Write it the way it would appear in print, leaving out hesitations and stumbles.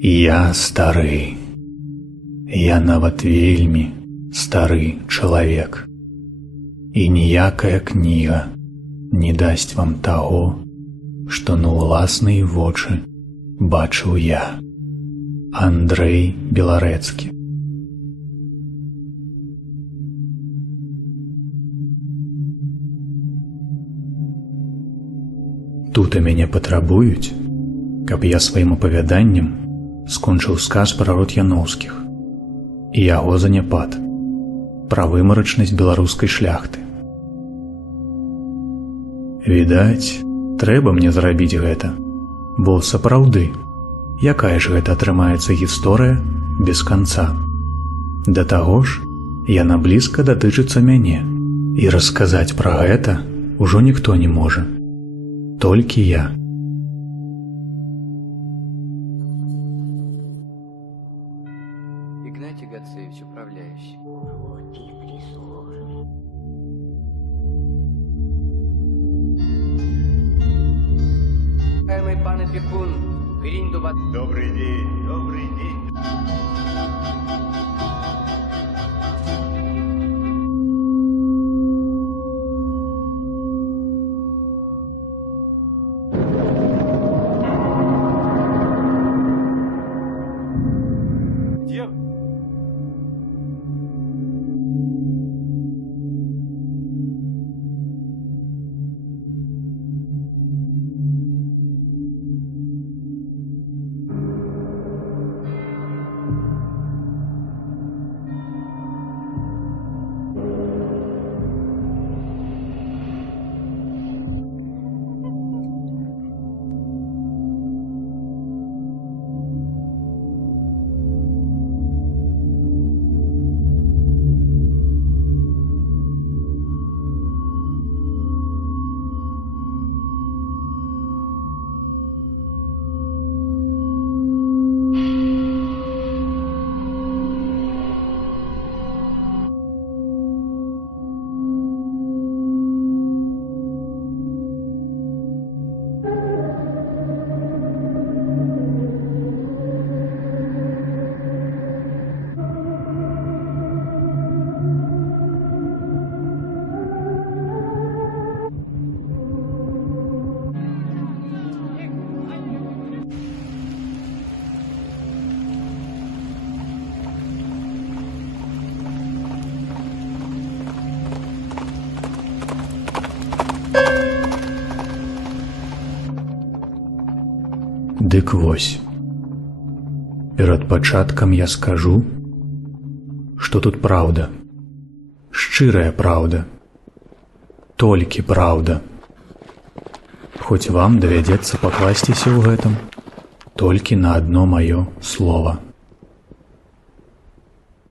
Я стары. Я нават вельмі стары чалавек. І ніякая кніга не дасць вам таго, што на ўласныя вочы бачыў я. Андрэй Беларэцкі. Тут і мяне патрабуюць, каб я сваім апавяданнем скончыў сказ пра род Яноўскіх і яго заняпад, пра вымарачнасць беларускай шляхты. Відаць, трэба мне зрабіць гэта, бо сапраўды, якая ж гэта атрымаецца гісторыя без канца. Да таго ж, яна блізка датычыцца мяне, і расказаць пра гэта ўжо ніхто не можа. Толькі я. Игнатий Гацевич, управляющий. Уважаемый пан опекун, Гриндува... Добрый день, добрый день. Дык вось, перад пачаткам я скажу, што тут праўда, шчырая праўда, толькі праўда. Хоць вам давядзецца пакласціся ў гэтым толькі на адно маё слова.